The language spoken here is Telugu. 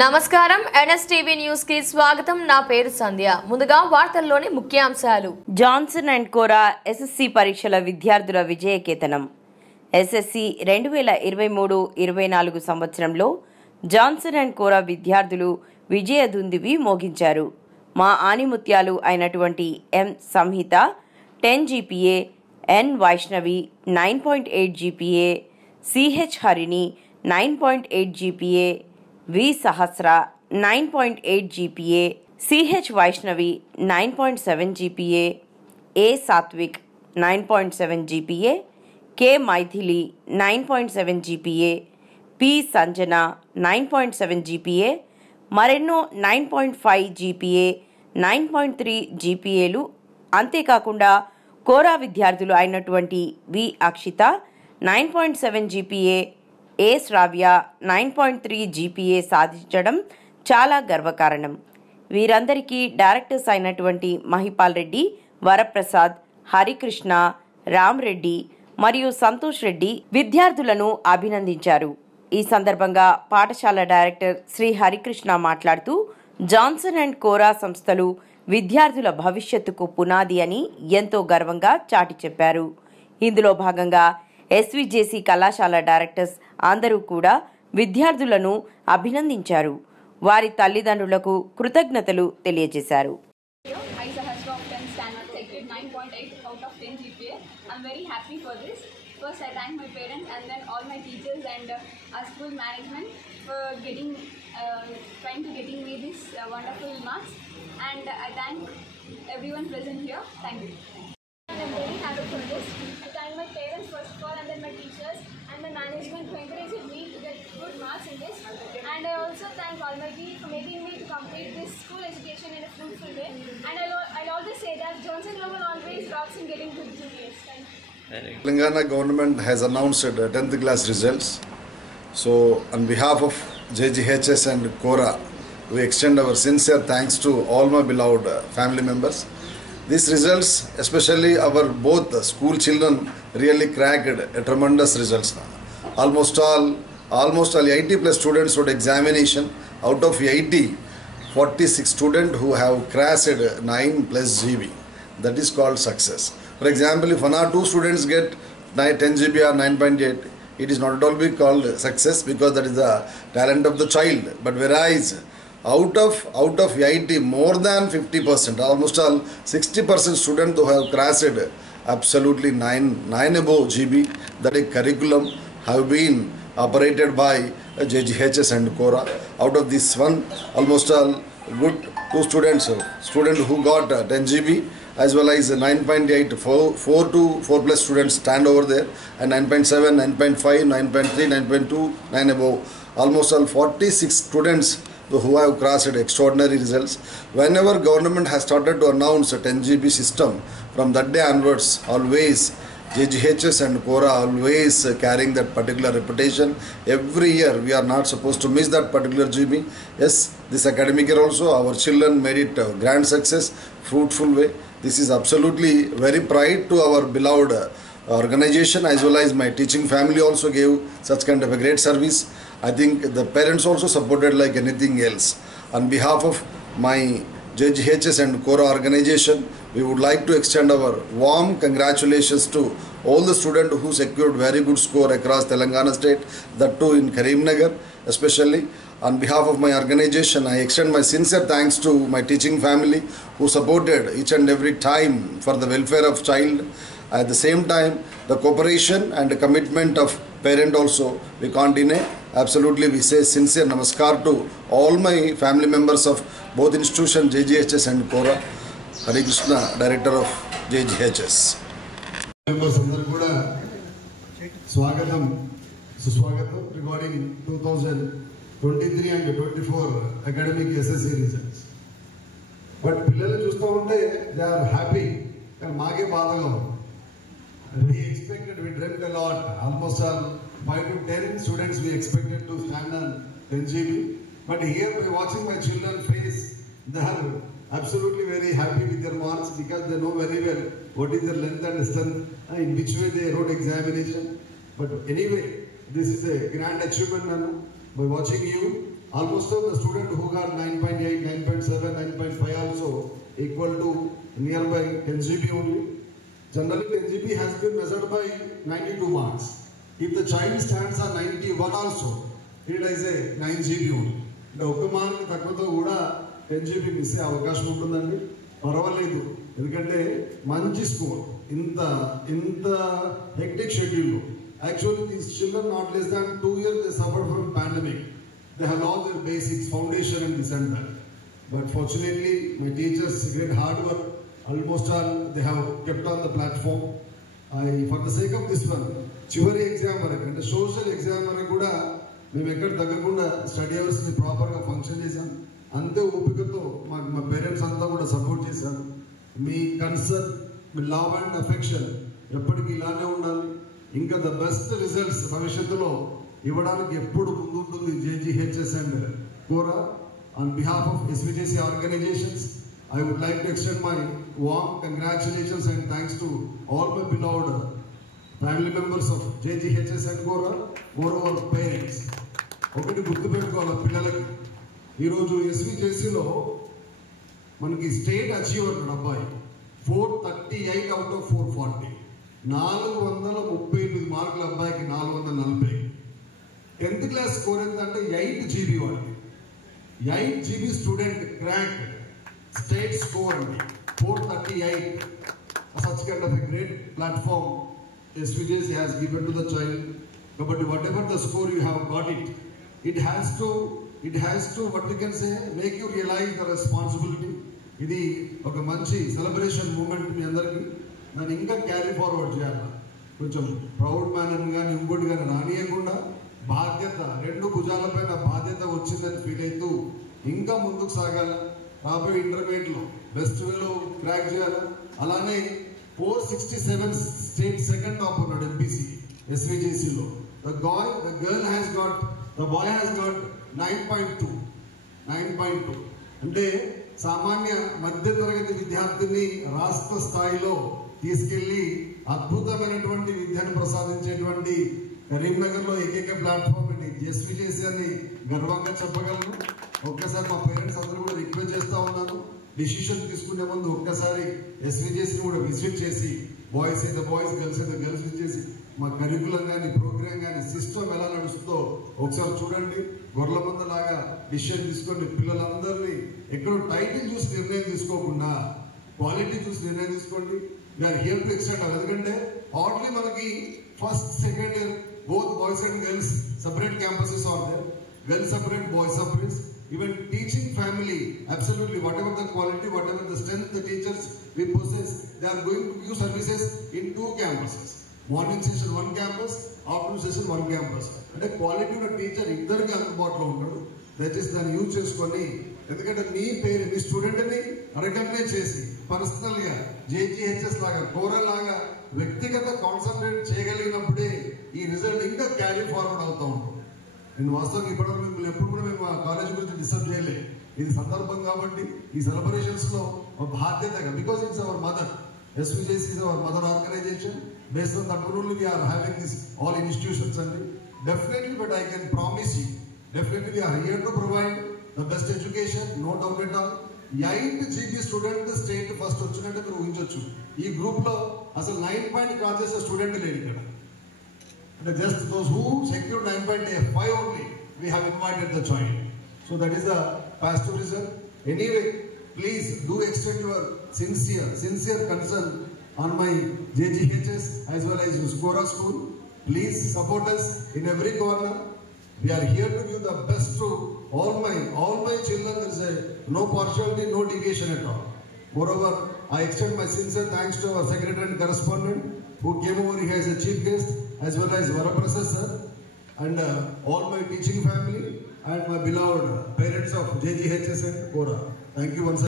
నమస్కారం ఎన్ఎస్టీవీ న్యూస్ కి స్వాగతం. నా పేరు సంధ్య. ముందుగా వార్తల్లోని ముఖ్యాంశాలు. జాన్సన్ అండ్ కోరా ఎస్ఎస్సి పరీక్షల విద్యార్థుల విజయకేతనం. ఎస్ఎస్సి 2023-24 సంవత్సరంలో జాన్సన్ అండ్ కోరా విద్యార్థులు విజయదుందువి మోగించారు. మా ఆనిముత్యాలు అయినటువంటి M Samhitha 10 GPA, N Vaishnavi 9.8 GPA, CH Harini 9.8 GPA, V Sahasra 9.8 GPA, CH Vaishnavi 9.7 GPA, A Satvik 9.7 GPA, K Mythili 9.7 GPA, P Sanjana 9.7 GPA, మరెన్నో 9.5 GPA, 9.3 GPAలు. అంతేకాకుండా కోరా విద్యార్థులు అయినటువంటి వి అక్షిత 9.7 GPA, ఏ శ్రావ్య 9.3 GPA సాధించడం చాలా గర్వకారణం. వీరందరికీ డైరెక్టర్స్ అయినటువంటి మహిపాల్ రెడ్డి, వరప్రసాద్, హరికృష్ణ, రామ్ రెడ్డి మరియు సంతోష్ రెడ్డి విద్యార్థులను అభినందించారు. ఈ సందర్భంగా పాఠశాల డైరెక్టర్ శ్రీ హరికృష్ణ మాట్లాడుతూ, జాన్సన్ అండ్ కోరా సంస్థలు విద్యార్థుల భవిష్యత్తుకు పునాది అని ఎంతో గర్వంగా చాటి చెప్పారు. ఇందులో భాగంగా ఎస్విజేసి కళాశాల డైరెక్టర్స్ అందరూ కూడా విద్యార్థులను అభినందించారు. వారి తల్లిదండ్రులకు కృతజ్ఞతలు తెలియజేశారు. First, I thank my parents and then all my teachers and our school management for trying to getting me this wonderful marks, and I thank everyone present here. Thank you. I'm very happy for this. I thank my parents first of all, and then my teachers and my management for encouraging me to get good marks in this. And I also thank Almighty for making me to complete this school education in a fruitful way. And I'll always say that Johnson Global always rocks in getting good GPAs. Thank you. Telangana government has announced 10th class results. So on behalf of JGHS and Kora, we extend our sincere thanks to all my beloved family members. These results, especially our both school children, really cracked a tremendous results. Almost all 80 plus students wrote examination. Out of 80, 46 students who have cracked 9 plus GB. That is called success. For example, if one or two students get 10 GB or 9.8, it is not at all be called success because that is the talent of the child. But whereas out of 80, more than 50%, almost all 60% students who have cracked absolutely 9 above GB, that a curriculum have been operated by JGHS and Kora. Out of this one, almost all good two students who got 10 GB as well as 9.8, 4 to 4 plus students stand over there, and 9.7, 9.5, 9.3, 9.2, 9 above. Almost all 46 students who have crossed extraordinary results. Whenever government has started to announce a 10 GB system, from that day onwards, always JGHS and Kora always carrying that particular reputation. Every year we are not supposed to miss that particular GB. Yes, this academic year also our children made it a grand success, fruitful way. This is absolutely very pride to our beloved organization, as well as my teaching family also gave such kind of a great service. I think the parents also supported like anything else. On behalf of my JGHS and Kora organization, we would like to extend our warm congratulations to all the students who secured very good score across Telangana state, that too in Karimnagar especially. On behalf of my organization, I extend my sincere thanks to my teaching family who supported each and every time for the welfare of child. At the same time, the cooperation and the commitment of parent also we can't deny. Absolutely, we say sincere namaskar to all my family members of both institutions, JGHS and Kora. Hari Krishna, Director of JGHS. Members అందరూ కూడా స్వాగతం సుస్వాగతం regarding 2023 and 24 academic SSC results. But పిల్లలు చూస్తూ ఉంటే they are happy. కానీ మాకే బాధగా ఉంది. We expected, we dreamt a lot. Almost all 5 to 10 students we expected to stand on 10 GB. But here by watching my children's face, they are absolutely very happy with their marks because they know very well what is their length and strength, in which way they wrote examination. But anyway, this is a grand achievement, Nanu. By watching you, almost the student who got 9.8, 9.7, 9.5 also equal to nearby 10 GB only. Generally 10 GB has been measured by 92 marks. If the child stands on 91 also, it is a 9 GB only. The ఒక మార్క్ తక్కువతో కూడా 10 GB మిస్ అయ్యే అవకాశం ఉంటుందండి. పర్వాలేదు, ఎందుకంటే మంచి స్కోర్ ఇంత hectic schedule. Actually these children not less than 2 years they suffered from pandemic. They have lost their basics, foundation and this and that. But fortunately my teachers great hard work, almost all they have kept on the platform. For the sake of this one, చివరి ఎగ్జామ్ వరకు అంటే సోషల్ ఎగ్జామ్ వరకు కూడా మేము ఎక్కడ తగ్గకుండా స్టడీ అవర్స్ని ప్రాపర్గా ఫంక్షన్ చేశాం. అంతే ఓపికతో మా పేరెంట్స్ అంతా కూడా సపోర్ట్ చేశారు. మీ కన్సర్న్, మీ లవ్ అండ్ అఫెక్షన్ ఎప్పటికీ ఇలానే ఉండాలి. ఇంకా ద బెస్ట్ రిజల్ట్స్ భవిష్యత్తులో ఇవ్వడానికి ఎప్పుడు ముందుంటుంది JGHS అండ్ కోరా. On behalf of SVJC organizations I would like to extend my warm congratulations and thanks to all my beloved family members of JGHS and Kora, moreover parents. ఒకటి గుర్తుపెట్టుకోవాలి పిల్లలకి, ఈరోజు SVJCలో మనకి స్టేట్ అచీవర్ అబ్బాయి 438 out of 440, 438 మార్కుల అబ్బాయికి 440. 10th క్లాస్ స్కోర్ ఎంత అంటే 8 GB వాడికి. 8 GB student crack state score 438. Such kind of a great platform SVJC has given to the child. But whatever the score you have got it has to what we can say, make you realize the responsibility. ఇది ఒక మంచి సెలబ్రేషన్ మూమెంట్ మీ అందరికీ. దాన్ని ఇంకా క్యారీ ఫార్వర్డ్ చేయాలి. కొంచెం ప్రౌడ్ మ్యానర్ కానీ ఇంకోటి కానీ రానియకుండా బాధ్యత, 2 భుజాలపైన బాధ్యత వచ్చిందని ఫీల్ అవుతూ ఇంకా ముందుకు సాగాలి. రాబోయే ఇంటర్మీడియట్లో బెస్ట్ వేలో క్రాక్ చేయాలి. అలానే 467 స్టేట్ సెకండ్ టాప్ ఉన్నాడు MPC SVJCలో. The boy has got 9.2. అంటే సామాన్య మధ్య తరగతి విద్యార్థిని రాష్ట్ర స్థాయిలో తీసుకెళ్లి అద్భుతమైనటువంటి విద్యను ప్రసాదించేటువంటి కరీంనగర్లో ఏకైక ప్లాట్ఫామ్ అండి SVJC అని గర్వంగా చెప్పగలను. ఒక్కసారి మా పేరెంట్స్ అందరూ కూడా రిక్వెస్ట్ చేస్తా ఉన్నాను, డిసిషన్ తీసుకునే ముందు ఒక్కసారి SVJCని కూడా విజిట్ చేసి, బాయ్స్ అయితే బాయ్స్, గర్ల్స్ అయితే గర్ల్స్ చేసి మా కరికులం కానీ ప్రోగ్రామ్ కానీ సిస్టమ్ ఎలా నడుస్తుందో ఒకసారి చూడండి. గొర్రెల మంద లాగా డిసిషన్ తీసుకోండి. పిల్లలందరినీ ఎక్కడో టైటిల్ చూసి నిర్ణయం తీసుకోకుండా క్వాలిటీ చూసి నిర్ణయం తీసుకోండి. We are here to extend. ఎందుకంటే ఆల్రెడీ మనకి first second year both boys and girls separate campuses are there, girls separate, boys separate. Even teaching family, absolutely whatever the quality, whatever the strength the teachers we possess, they are going to give services in 2 campuses. Morning session 1 campus, afternoon session 1 campus. అంటే క్వాలిటీ ఉన్న టీచర్ ఇద్దరికి అందుబాటులో ఉంటాడు. దయచేసి దాన్ని యూజ్ చేసుకొని, ఎందుకంటే మీ పేరు మీ స్టూడెంట్ని రికగ్నైజ్ చేసి పర్సనల్గా JGHS లాగా కోరా లాగా వ్యక్తిగత కాన్సన్ట్రేట్ చేయగలిగినప్పుడే ఈ రిజల్ట్ ఇంకా క్యారీ ఫార్వర్డ్ అవుతూ ఉంటుంది. నేను వాస్తవంగా ఇప్పటివరకు మిమ్మల్ని ఎప్పుడు కూడా మేము కాలేజ్ గురించి డిస్టర్బ్ చేయలేదు. ఇది సందర్భం కాబట్టి ఈ సెలబ్రేషన్స్ లో ఒక బాధ్యతగా, because it's our mother, SVJC is our mother organization. Based on that only we are having this all institutions and definitely, but I can promise you, definitely we are here to provide the best education, no doubt at all. 8 GB student state first వచ్చినట్టు మీరు ఊహించవచ్చు. ఈ గ్రూప్ లో అసలు 9 పాయింట్ క్రాస్ చేసే స్టూడెంట్ లేడు ఇక్కడ. అంటే just those who secured 9.5 only we have invited the child. So that is the past result. Anyway, please do extend your sincere concern on my JGHS as well as Kora school. Please support us in every corner. We are here to give the best to all my children. There is no partiality, no deviation at all. Moreover, I extend my sincere thanks to our secretary and correspondent who came over here as a chief guest, as well as Varaprasad sir, and all my teaching family and my beloved parents of JGHS and Kora. Thank you once again.